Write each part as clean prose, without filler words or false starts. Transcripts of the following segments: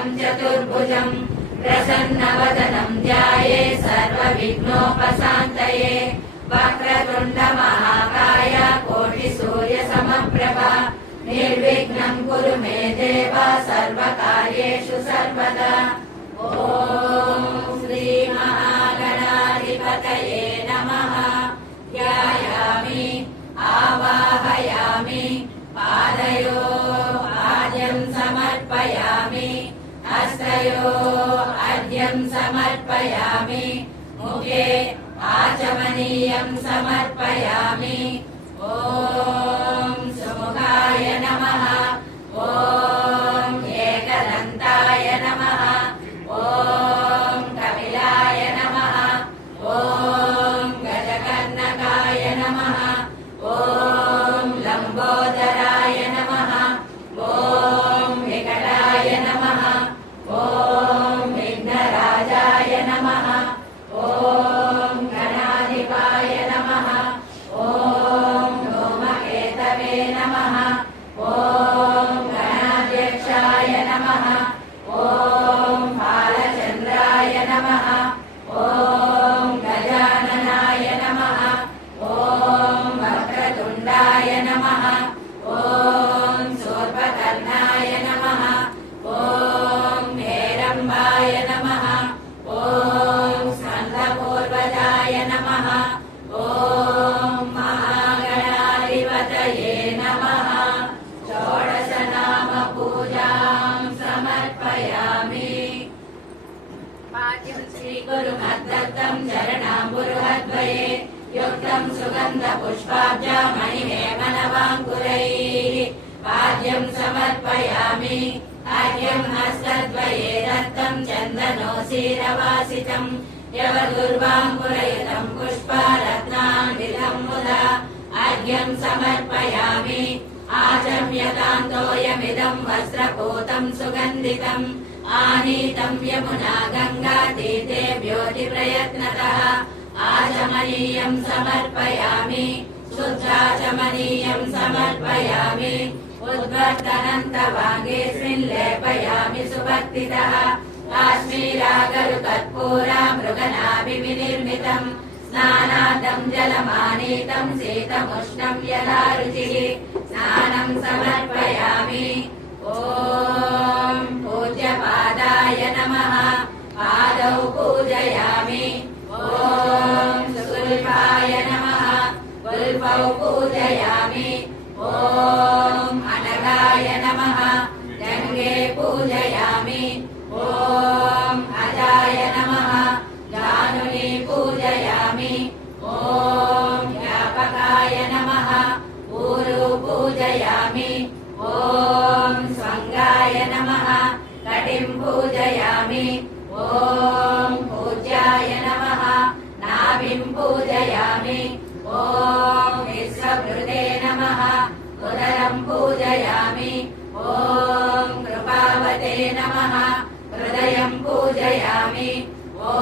शुक्लाम्बरधरं चतुर्भुजं प्रसन्नवदनं ध्याये सर्वविघ्नोपशान्तये वक्रतुण्डमहाकाय कोटिसूर्यसमप्रभा निर्विघ्नं कुरु मे देव सर्वकार्येषु सर्वदा। ॐ श्री महागणाधिपतये नमः। ध्यायामि आवाहयामि पादयोः आद्यं समर्पयामि हस्तयोः अर्घ्यं समर्पयामि मुखे आचमनीयं समर्पयामि। ॐ सुमुखाय नमः। ॐ एकदन्ताय नमः। ॐ कपिलाय नमः। ॐ गजकर्णकाय नमः। ॐ लम्बोदराय नमः। ॐ विकटाय नमः। ॐ विघ्नराजाय नमः। ॐ गणाधिपाय नमः। ॐ धूमकेतवे नमः। ॐ गणाध्यक्षाय नमः। ॐ बालचन्द्राय नमः। ॐ गजाननाय नमः। ॐ वक्रतुण्डाय नमः। ॐ शूर्पकर्णाय नमः। ॐ हेरम्बाय नमः। ॐ स्कन्दपूर्वजाय नमः। ॐ महागणाधिपतये नमः। षोडशनाम पूजां समर्पयामि। पाद्यं श्रीगुरुमद्दत्तं चरणाम्बुरुहद्वये युक्तं सुगन्धपुष्पाब्जमणिहेमनवाङ्कुरैः पाद्यं समर्पयामि। अर्घ्यं हस्तद्वये दत्तं चन्दनोऽसीरवासितं यवदुर्वाङ्कुरयुतं पुष्परत्नान्वितं मुदा अर्घ्यं समर्पयामि। आचम्यतान्तोऽयमिदं वस्त्रपूतं सुगन्धितम् आनीतं यमुना गङ्गा तीर्थेभ्योऽतिप्रयत्नतः आचमनीयं समर्पयामि। शुद्धाचमनीयं समर्पयामि। उद्वर्तनन्तवाङ्गेऽस्मिन् लेपयामि सुभक्तितः काश्मीरागरुकर्पूरामृगनाभिविनिर्मितं स्नानादं जलमानीतं शीतमुष्णं यदा रुचिः स्नानं समर्पयामि। ॐ पूज्यपादाय नमः। पादौ पूजयामि। ॐ सुगुल्फाय नमः। गुल्फौ पूजयामि। ॐ अनघाय नमः। गङ्गे पूजयामि। ॐ अजाय नमः। जानुनी पूजयामि। ॐ व्यापकाय नमः। ऊरु पूजयामि। ॐ स्वङ्गाय नमः। कटिं पूजयामि। ॐ पूज्याय नमः। नाभिं पूजयामि। ॐ विश्वभृते नमः। उदरं पूजयामि। ॐ कृपावते नमः। हृदयं पूजयामि। ॐ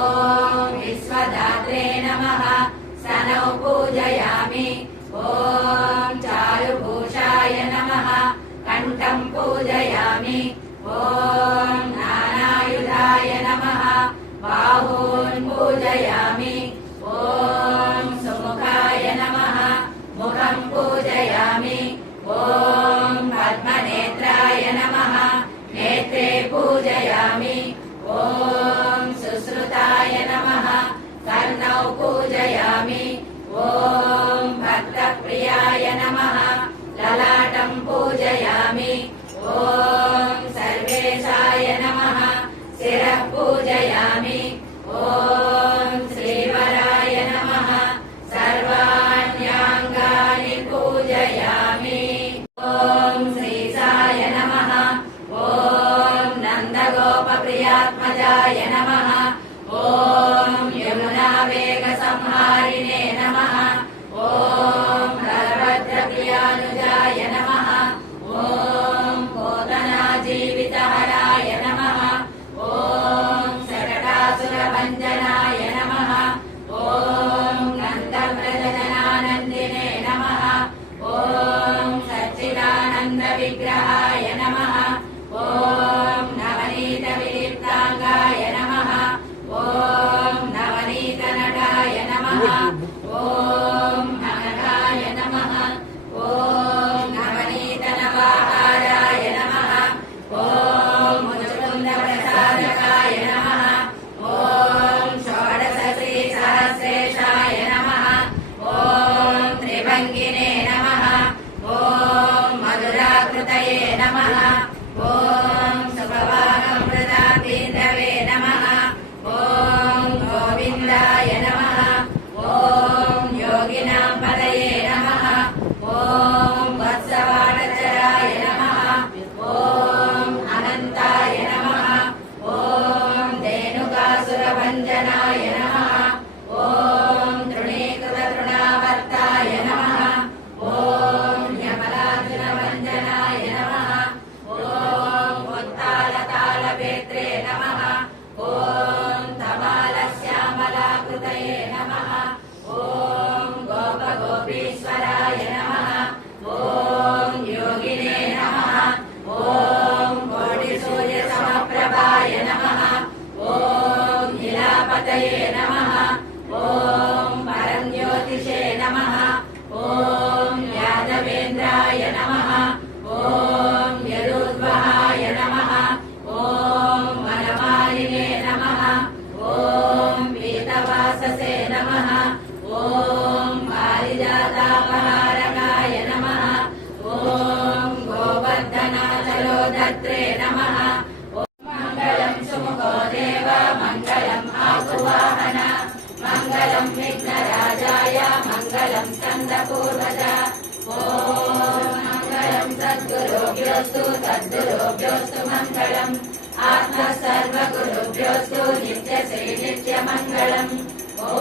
विश्वदात्रे नमः। स्तनौ पूजयामि। ॐ चारुभूषाय नमः। कण्ठं पूजयामि। ॐ नानायुधाय नमः। बाहून् पूजयामि। ॐ सुमुखाय नमः। मुखं पूजयामि। ॐ पद्मनेत्राय नमः। नेत्रे पूजयामि। ॐ सुश्रुताय नमः। कर्णौ पूजयामि। ॐ भक्तप्रियाय नमः। ललाटं पूजयामि। ॐ सर्वेशाय नमः। शिरः पूजयामि। ॐ श्रीवराय नमः। सर्वाण्यङ्गानि पूजयामि। ॐ श्रीशाय नमः। ॐ नन्दगोपप्रियात्मजाय नमः। ॐ यमुनावेगसंहारिणे नमः। ॐ बलभद्रप्रियानुजाय नमः। ॐ कोदनाजीवितहराय नमः। ॐ शकटासुरभञ्जनाय नमः। ॐ गन्धव्रजनानन्दिने नमः। ॐ सच्चिदानन्दविग्रहाय नमः। ॐ नवनीत नेत्रे नमः ॐ धमालश्यामलाकृतये नमः ॐ गोपगोपीश्वराय नमः ॐ योगिने नमः ॐ कोटिसूर्यसमप्रभाय नमः ॐ नीलापतये नमः ॐ परञ्ज्योतिषे नमः ॐ यादवेन्द्राय नमः ॐ यदुद्वहाय नमः ॐ वनमालिने नमः ॐ पीतवाससे नमः ॐ पारिजातापहारकाय नमः ॐ गोवर्धनाचलोदत्रे नमः ॐ मङ्गलं सुमुखो देव मङ्गलं आकुवाहन मङ्गलं विघ्नराजाय मङ्गलं स्कन्दपूर्वज ॐ मङ्गलं सद्गुरुभ्योऽस्तु तद्गुरुभ्योऽस्तु मङ्गलम् आत्मः सर्वगुरुभ्योऽस्तु नित्यश्री नित्यमङ्गलम् ॐ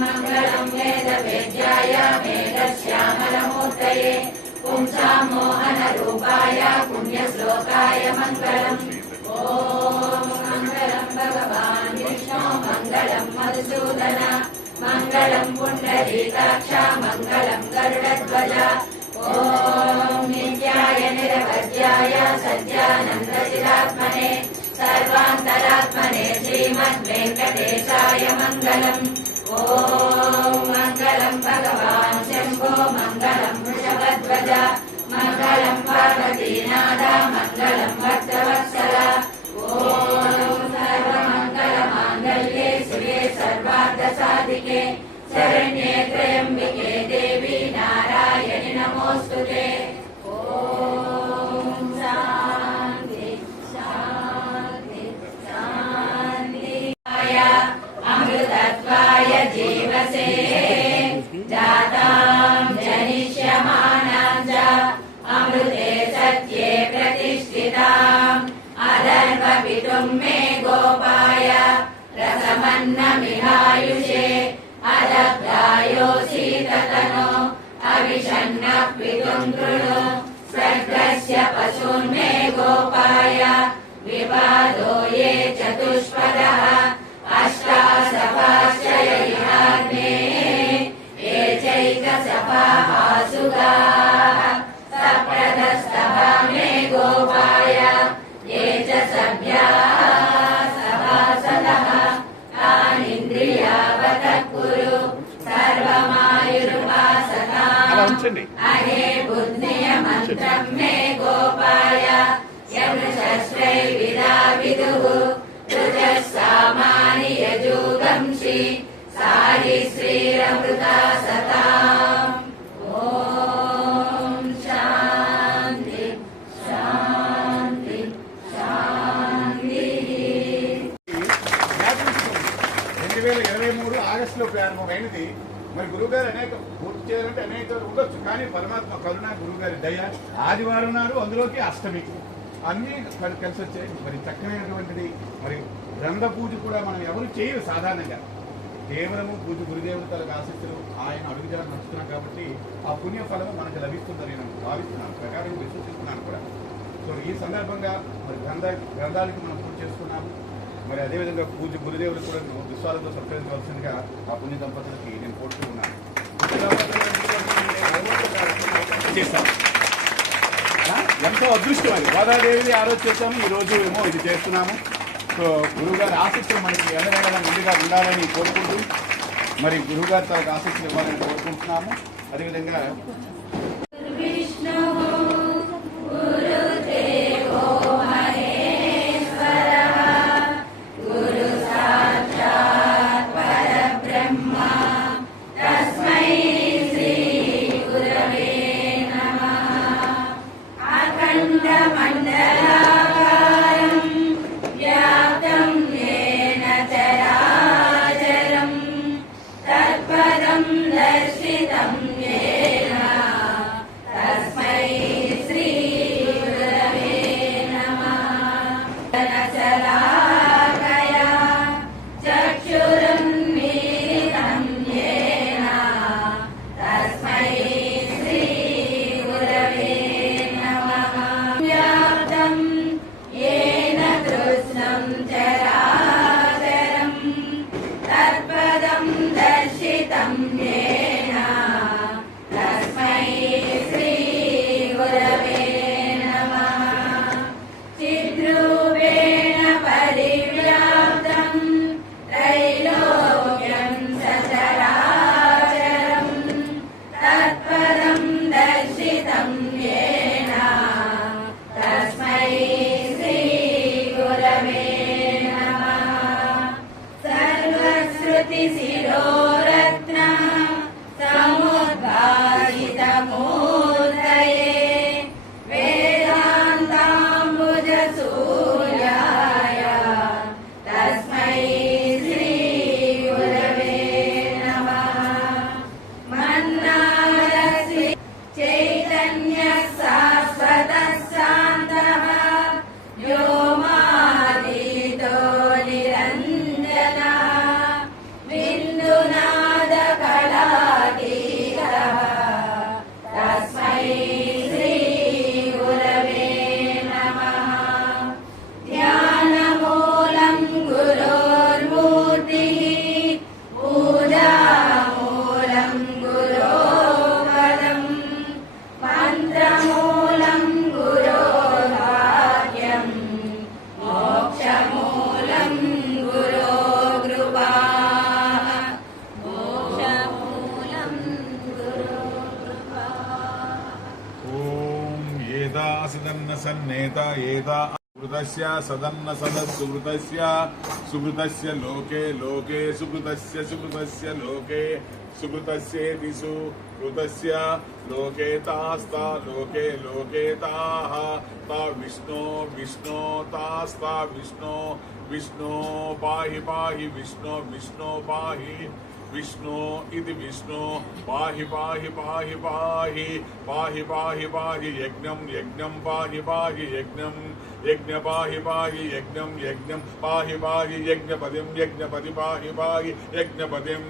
मङ्गलं वेदवेद्याय मेघश्यामलमूर्तये पुंसां मोहनरूपाय पुण्यश्लोकाय मङ्गलम् ॐ मङ्गलं भगवान् विष्णो मङ्गलं मधुसूदन मङ्गलं पुण्डरीकाक्ष मङ्गलं गरुडध्वज ॐ नित्याय निरवध्याय सत्यानन्दचिदात्मने सर्वान्तरात्मने श्रीमद्वेङ्कटेशाय मङ्गलम् ॐ मङ्गलं भगवान् शम्भो मङ्गलं वृषभध्वज मङ्गलं पार्वतीनाथ मङ्गलं भक्तवत्सल ॐ सर्वमङ्गलमाङ्गल्ये शिवे सर्वार्थसाधिके शरण्ये त्र्यम्बिके देवी नारायणि नमोऽस्तुते ॐ शान्ति शान्ति शान्ति अमृतत्वाय जीवसे जातां जनिष्यमानां च अमृते सत्ये प्रतिष्ठिताम् अदर्भवितुं मे गोपाय रसमन्नमिहायुषे अदग्धायोऽसीततनो अविषन्नः पितुं कृणु सर्गस्य पशून्मे गोपाय विवादो ये चतुष्पदः अष्टासपाश्चयैहाग्ने ये चैकसपाहासुगाः सप्रदस्तभा मे गोपाय ये च सभ्याः सभासदः तानीन्द्रियावतः कुरु सर्वमायुरुपासताम् अरे बुद्धियमन्त्रं मे गोपाय यमृषश्रैविदा विदुः ऋजः सामानि यजूगंसि सारि श्रीरमृता सताम् ॐ शान्ति शान्ति शान्ति 2023 ఆగస్టులో ప్రారంభమైనది. మరి గురువుగారు అనేక పూర్తి చేయాలంటే అనేక ఉండొచ్చు, కానీ పరమాత్మ కరుణ గురువుగారి దయ. ఆదివారం నాడు అందులోకి అష్టమి అన్నీ కలిసి వచ్చాయి. మరి చక్కనైనటువంటిది. మరి గ్రంథ పూజ కూడా మనం ఎవరు చేయరు సాధారణంగా. కేవలము పూజ గురుదేవుడు తలకు ఆసక్తులు ఆయన అడుగుజాలను నడుస్తున్నాం కాబట్టి ఆ పుణ్య ఫలము మనకు లభిస్తుందని నేను భావిస్తున్నాను, ప్రకారం విశ్వసిస్తున్నాను కూడా. సో ఈ సందర్భంగా మరి గ్రంథాలకి మనం పూజ చేసుకున్నాము. మరి అదేవిధంగా పూజ గురుదేవులు కూడా విశ్వాలతో సత్కరించవలసిందిగా ఆ పుణ్య దంపతులకి నేను కోరుకుంటున్నాను. ఎంతో అదృష్టం అది. గోదాదేవిని ఆ రోజు చేస్తాము, ఈ రోజు ఏమో ఇది చేస్తున్నాము. సో గురువుగారి ఆసక్తులు మనకి ఎల్లవేళలా ముందుగా ఉండాలని కోరుకుంటూ మరి గురువుగారి తనకు ఆసక్తులు ఇవ్వాలని కోరుకుంటున్నాము. అదేవిధంగా सदन्नेत एत सुकृतस्य सदन्न सदस्सुकृतस्य सुकृतस्य लोके लोके सुकृतस्य लोके सुकृतस्येति सुकृतस्य लोके तास्ता लोके लोके ताः ता विष्णो विष्णो तास्ता विष्णो विष्णो पाहि पाहि विष्णो विष्णो पाहि विष्णु इति विष्णु पाहि पाहि पाहि पाहि पाहि पाहि पाहि यज्ञं यज्ञं पाहि पाहि यज्ञं यज्ञ पाहि पाहि यज्ञं यज्ञं पाहि पाहि यज्ञपतिं यज्ञपति पाहि पाहि यज्ञपतिं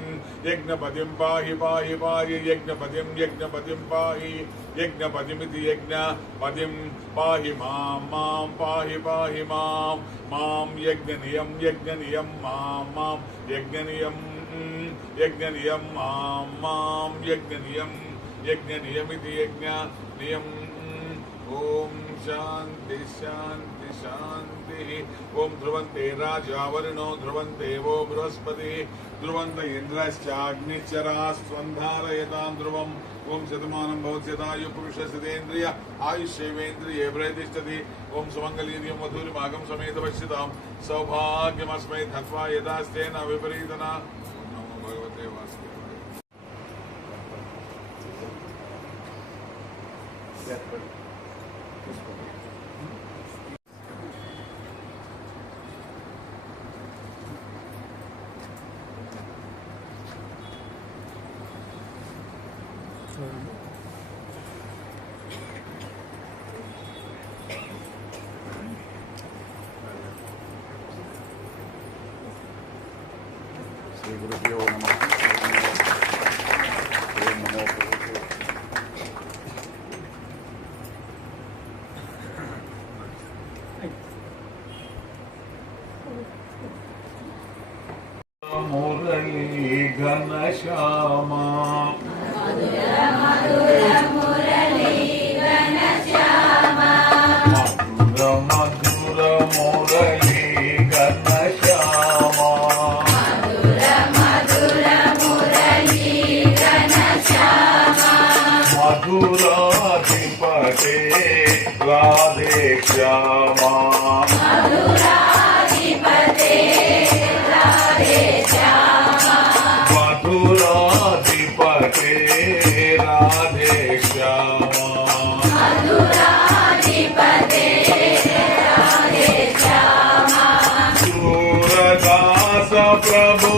यज्ञपतिं पाहि पाहि पाहि यज्ञपतिं यज्ञपतिं पाहि यज्ञपतिमिति यज्ञपतिं पाहि मां मां पाहि पाहि मां मां यज्ञनियं यज्ञनियं मां मां यज्ञनियं यज्ञनियं मां मां यज्ञनियं यज्ञनियमिति यज्ञनियम् ॐ शान्ति शान्ति शान्तिः ॐ ध्रुवन्ते राजावरुणो ध्रुवन्ते वो बृहस्पतिः ध्रुवन्त इन्द्रश्चाग्निश्चरास्त्वन्धारयतां ध्रुवम् ॐ शतमानं भवत्स्यतायु पुरुषस्यतेन्द्रिय आयुष्येवेन्द्रिये प्रतिष्ठति ॐ सुमङ्गलीर्यं मधुरिमागं समेत पश्यतां सौभाग्यमस्मै धत्वा यदास्तेन विपरीतना नमो भगवते वासुदेवाय। శ్రీ గురుభ్యో నమః. ఓం నమో భగవతే. మురళీ ఘనశ్యామా మధుర మురళీ ఘనశ్యామా మధురాధిపతే రాధే శ్యామా మధురాధిపతే రాధే శ్యామా सूरदास प्रभु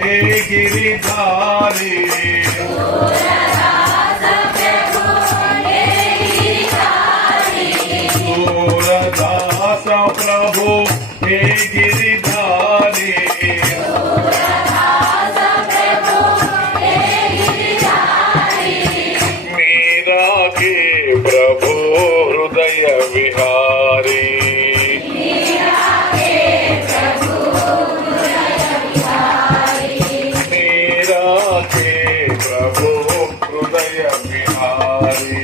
हे गिरिधारी सूरदास प्रभु हे गिरिधारी मीरा के प्रभु हृदय विहारी प्रभु हृदय विहारी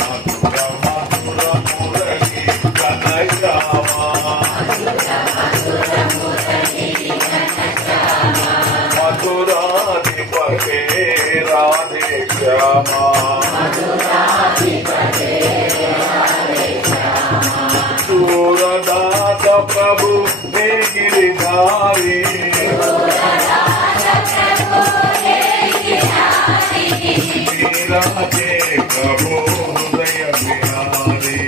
मधुर मुरली घनश्यामा मधुराधिपते राधे श्यामा सूरदास प्रभु हे गिरिधारी मीरा के प्रभु हृदय विहारी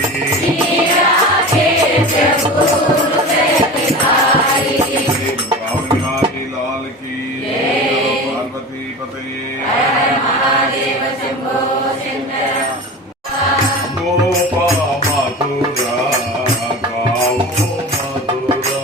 रामबिहारी लाल की पार्वती पतये गोपा मधुरा गाओ मधुरा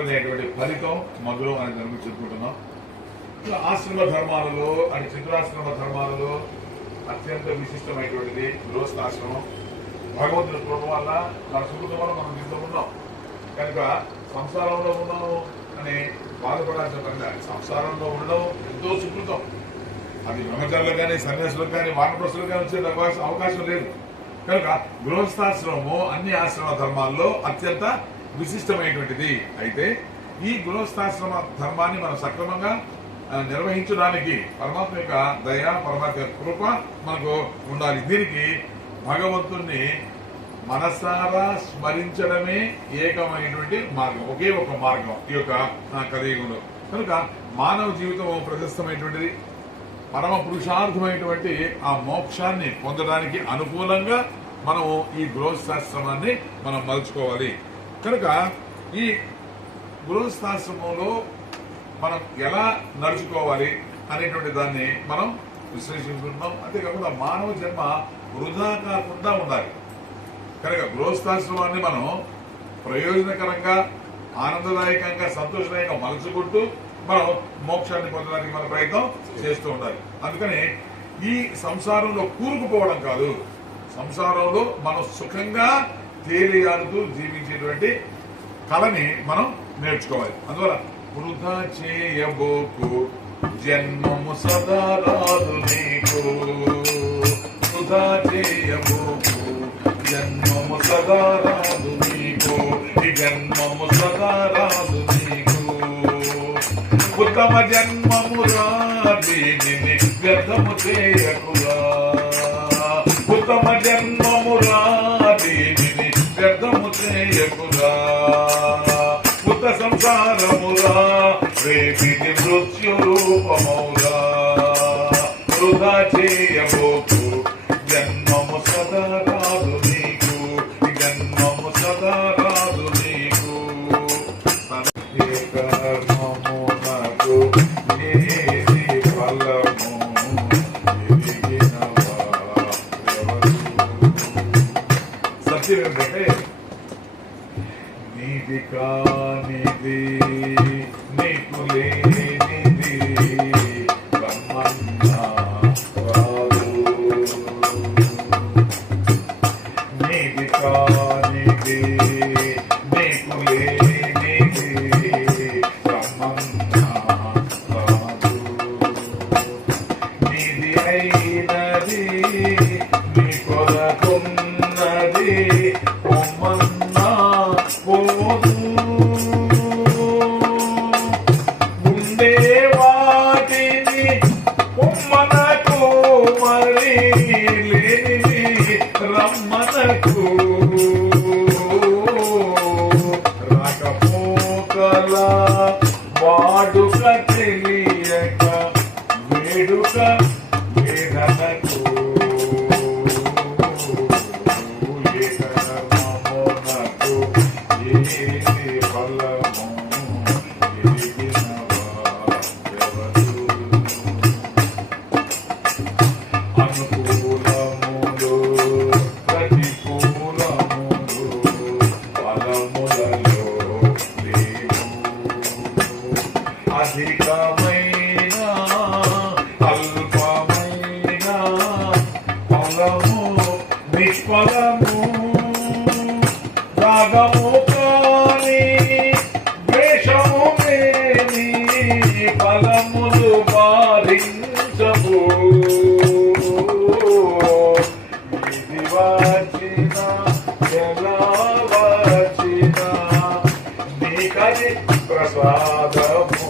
కలుగునేటువంటి ఫలితం మధురం అని దాని గురించి చెప్పుకుంటున్నాం. ఆశ్రమ ధర్మాలలో అంటే చతురాశ్రమ ధర్మాలలో అత్యంత విశిష్టమైనటువంటిది గృహస్థాశ్రమం. భగవంతుని కృప వల్ల మన సుకృతం వల్ల మనం ఇంత ఉన్నాం కనుక సంసారంలో ఉన్నాము అని బాధపడాల్సిన పని లేదు. సంసారంలో ఉండడం ఎంతో సుకృతం. అది బ్రహ్మచారులకు కానీ సన్యాసులకు కానీ వానప్రస్తులకు కానీ వచ్చే అవకాశం లేదు. కనుక గృహస్థాశ్రమము అన్ని ఆశ్రమ ధర్మాల్లో అత్యంత విశిష్టమైనటువంటిది. అయితే ఈ గృహస్థాశ్రమ ధర్మాన్ని మనం సక్రమంగా నిర్వహించడానికి పరమాత్మ యొక్క దయ, పరమాత్మ కృప మనకు ఉండాలి. దీనికి భగవంతుణ్ణి మనసారా స్మరించడమే ఏకమైనటువంటి మార్గం, ఒకే ఒక మార్గం ఈ యొక్క కలియుగంలో. కనుక మానవ జీవితం ప్రశస్తమైనటువంటిది. పరమ పురుషార్థమైనటువంటి ఆ మోక్షాన్ని పొందడానికి అనుకూలంగా మనం ఈ గృహస్థాశ్రమాన్ని మనం మలుచుకోవాలి. కనుక ఈ గృహస్థాశ్రమంలో మనం ఎలా నడుచుకోవాలి అనేటువంటి దాన్ని మనం విశ్లేషించుకుంటున్నాం. అంతేకాకుండా మానవ జన్మ వృధా కాకుండా ఉండాలి. కనుక గృహస్థాశ్రమాన్ని మనం ప్రయోజనకరంగా, ఆనందదాయకంగా, సంతోషదాయకంగా మలుచుకుంటూ మనం మోక్షాన్ని పొందడానికి మన ప్రయత్నం చేస్తూ ఉండాలి. అందుకని ఈ సంసారంలో కూరుకుపోవడం కాదు, సంసారంలో మనం సుఖంగా తేలియాడుతూ జీవించేటువంటి కళని మనం నేర్చుకోవాలి. అందువల్ల వృధా చేయబోకు జన్మము సదా రాదు నీకు, వృధా చేయబోకు జన్మము సదా రాదు నీకు, ఈ జన్మము సదా రాదు నీకు. ఉత్తమ జన్మము దీనిని వ్యర్థము చేయకురా, ఉత్తమ జన్మము దీనిని వ్యర్థము చేయకురా. ఉత్త సంసారమురా రేపిది మృత్యు రూపమౌరా, వృధా చేయబోకు జన్మము సదా రాదు నీకు, జన్మము సదా రాదు నీకు. కర్మమునకు ఏది ఫలము ఎరిగినవా ఎవరు? సత్యం ఏంటంటే నీది కానిది నీకు లేనిది రమ్మన్నా రాదు, నీది కానిది నీకు లేనిది రమ్మన్నా రాదు, నీది అయినది నీ కొరకున్నది పొమ్మన్నా పోదు. ముందే వాటిని పొమ్మనకు మరి లేనిది రమ్మనకు, రాకపోకల వాడుక తెలియక వేడుక వేదనకు. ఏది ఫలము ఎరిగినవా ఎవరు? అనుకూలములు ప్రతికూలములు ఫలములలో లేవు, అధికమైన అల్పమైన ఫలము నిష్ఫలము. రాగము కాని ద్వేషము లేని ఫలములు బాధించవు, ఇది వచ్చిన ఎలా వచ్చిన నీకది ప్రసాదము.